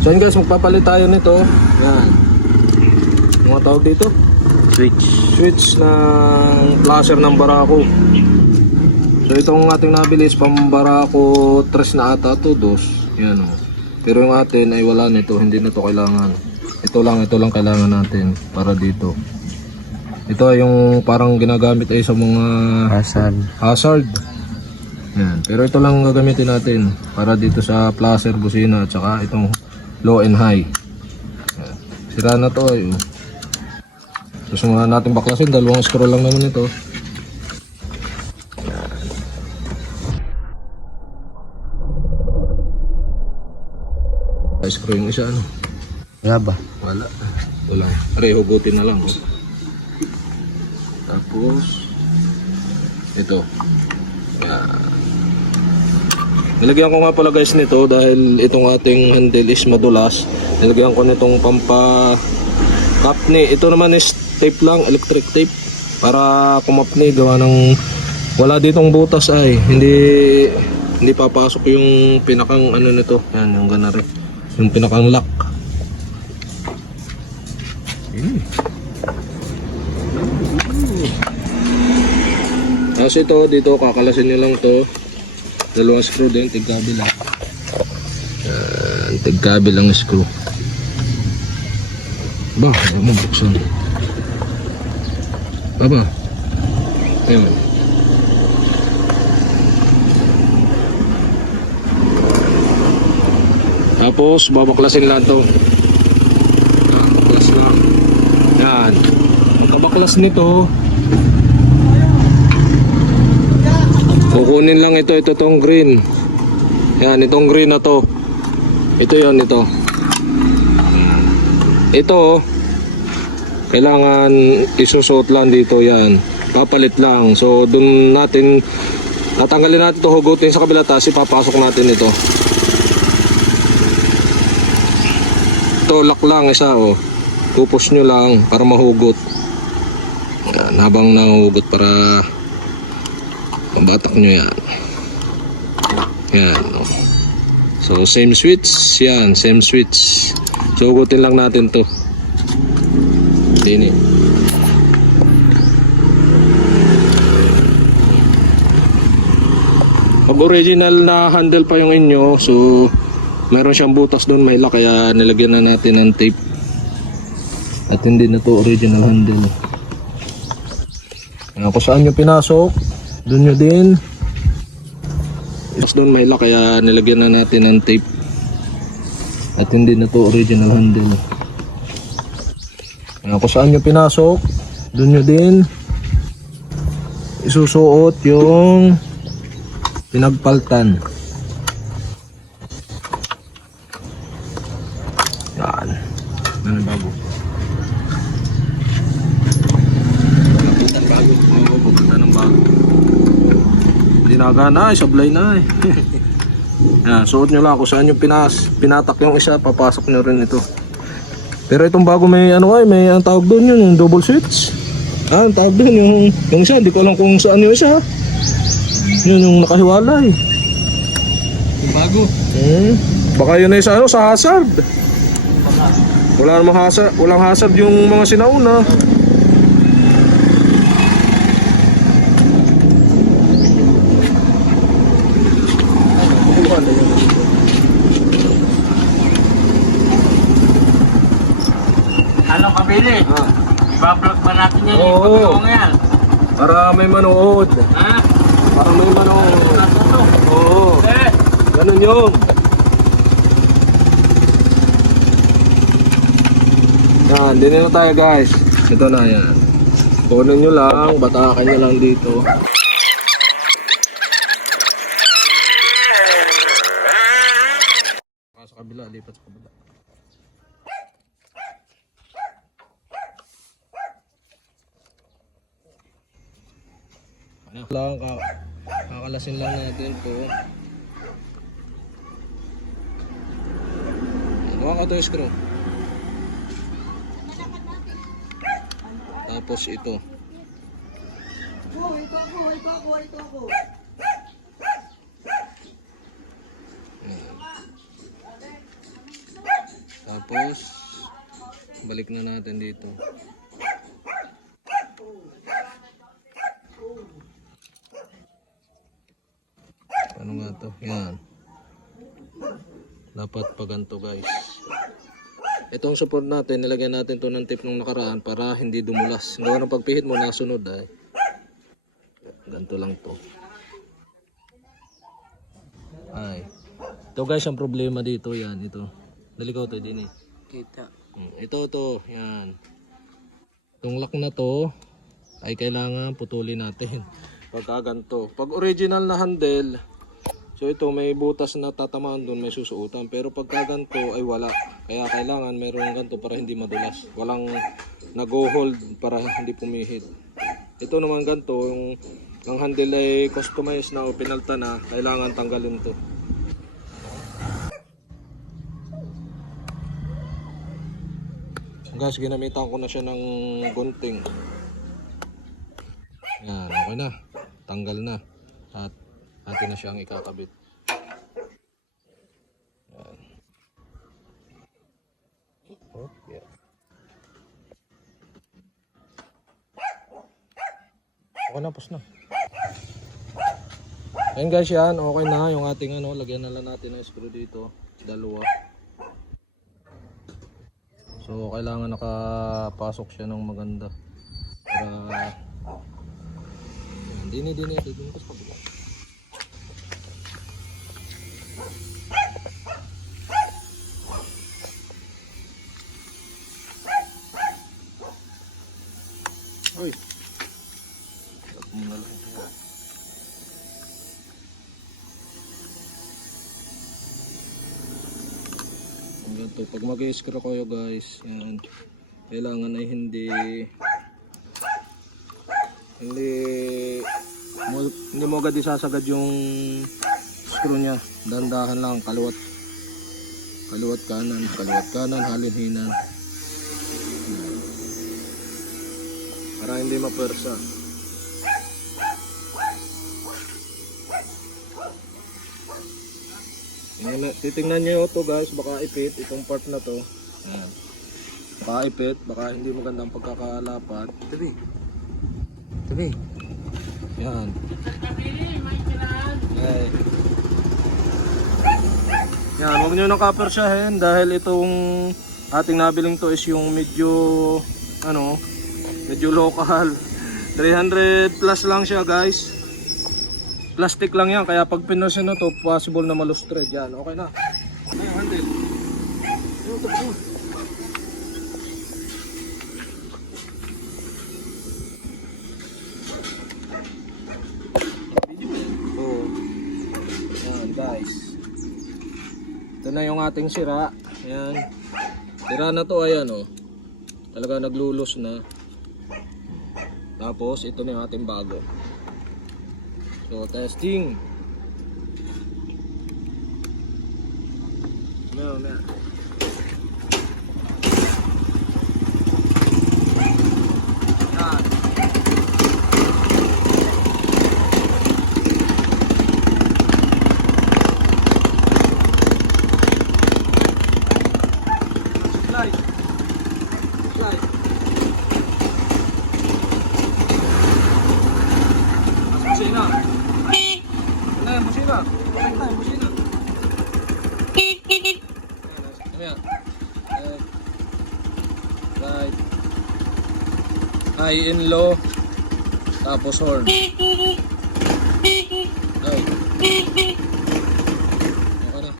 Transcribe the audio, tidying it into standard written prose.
So yun guys, magpapalit tayo nito. Yan. Mga tawag dito? Switch ng flasher ng Barako. So itong ating nabili is pang Barako 3 na ata to, 2. Yan o. Pero yung atin ay wala nito, hindi na to kailangan. Ito lang kailangan natin para dito. Ito ay yung parang ginagamit ay sa mga hazard. Yan. Pero ito lang gagamitin natin para dito sa flasher, busina at saka itong low and high. Yan. Sira na to ay. So sumunod natin baklasin, dalawang screw lang naman ito. Screw yung isa ano? Wala ba? Wala. Ito lang. Aray, hugutin na lang. Oh. Tapos ito. Yan. Nilagyan ko nga pala guys nito dahil itong ating handle is madulas. Nilagyan ko nitong pampa kapni. Ito naman is tape lang, electric tape. Para kumapni, gawa ng wala ditong butas ay. Hindi papasok yung pinakang ano nito. Yan, yung ganari. Yung pinakang lock. Tapos ito, dito kakalasin nyo lang to. Dalawang screw din, tigkabilang. Tigkabilang screw. Ba, ayaw mo buksan. Baba. Ayun. Tapos babaklasin lang to. Baklas lang. Yan. Pagkabaklas nito, kukunin lang ito tong green. Yan, itong green na to. Ito yon, ito. Ito kailangan isusuot lang dito yan. Papalit lang. So dun natin tatanggalin natin to, hugutin sa kabila, tapos ipapasok natin ito. Ito lock lang isa oh. Pupus nyo lang para mahugot. Yan, habang nahugot para pambatak nyo yan. Yan oh. So same switch. Yan, same switch. So hugutin lang natin to. Dini. Pag original na handle pa yung inyo, so meron siyang butas doon, may lock, kaya nilagyan na natin ng tape. At hindi na to original handle. Kung saan nyo pinasok, doon nyo din. Doon may lock, kaya nilagyan na natin ng tape. At hindi na to original handle. Kung saan nyo pinasok, doon nyo din isusuot yung pinagpaltan. Yan. Ano bago? Bukutan bago. Oo, bukutan ng bago. Hindi nagana, sablay na eh. Yan, suot nyo lang kung saan yung pinatak yung isa, papasok nyo rin ito. Pero itong bago may ano ay, may ang tawag doon yun, yung double switch. Ang tawag doon yung isa, hindi ko alam kung saan yung isa. Yun yung nakahiwalay. Yung bago. Baka yun ay sa ano, sa hazard. Wala namang hazard, walang hazard yung mga sinauna. Anong kabili? Iba-vlog ba natin yan? Oo. Ipag-iwang yan. Para may manood. Ha? Para may manood. Natuto. Oo. Eh. Ganun yun. Yan, din na tayo guys. Ito na yan. Kunin nyo lang, batakan nyo lang dito. Sa kabila, lipat sa kabila. Ano lang, kakalasin lang natin ito. Huwag ka ito yung screw. Tapos ito. Ito ako. Tapos, balik na natin dito. Ano nga to? Yan. Dapat pa ganito guys. Itong support natin, nilagyan natin to ng tip nung nakaraan para hindi dumulas. Gawa ng pagpihit mo, nasunod ay. Ganito lang to. Ay. Ito guys, ang problema dito, yan, ito. Dalikaw to, din eh. Kita. Ito, yan. Itong lock na to, ay kailangan putulin natin. Pagka ganito. Pag original na handle, so ito may butas na tatamaan doon, may susuotan. Pero pagka ganito ay wala. Kaya kailangan mayroong ganito para hindi madulas. Walang nag-hold para hindi pumihit. Ito naman ganito, yung ang handle ay customized na o pinalta na, kailangan tanggalin to. Guys, ginamitan ko na siya ng gunting. Yan, okay na. Tanggal na. At atin na siyang ikakabit. Yan. Okay. Okay na, pos na. Ayun guys, yan. Okay na yung ating ano. Lagyan na lang natin ng screw dito. Dalawa. So, kailangan nakapasok siya ng maganda. Para dini ko sa kabila. Uy. Tapos mo na lang. Ganito. Pag mag-screw kayo guys, yan, kailangan ay hindi mo agad isasagad yung screw nya. Dandahan lang, kaliwat kanan, halin-hinan para hindi mapersa. Titingnan nyo ito guys, baka ipit itong part na to. Ayan. Baka ipit, baka hindi magandang pagkakalapat. Tabi. Yan. Okay. Yan, huwag nyo nang kapersyahin dahil itong ating nabiling to is yung medyo local. 300 plus lang siya guys. Plastic lang yan, kaya pag pinosin na to, possible na malustred yan. Okay na. Okay, handle. Oh. Yan guys. Ito na yung ating sira. Ayan. Sira na to, ayan oh. Talaga naglulos na. Tapos ito na yung ating bago. So, testing. Mamaya. Yan. Slide. Busina. Ayan, busina. Busina. Ayan. Right. High and low. Tapos horn. Right.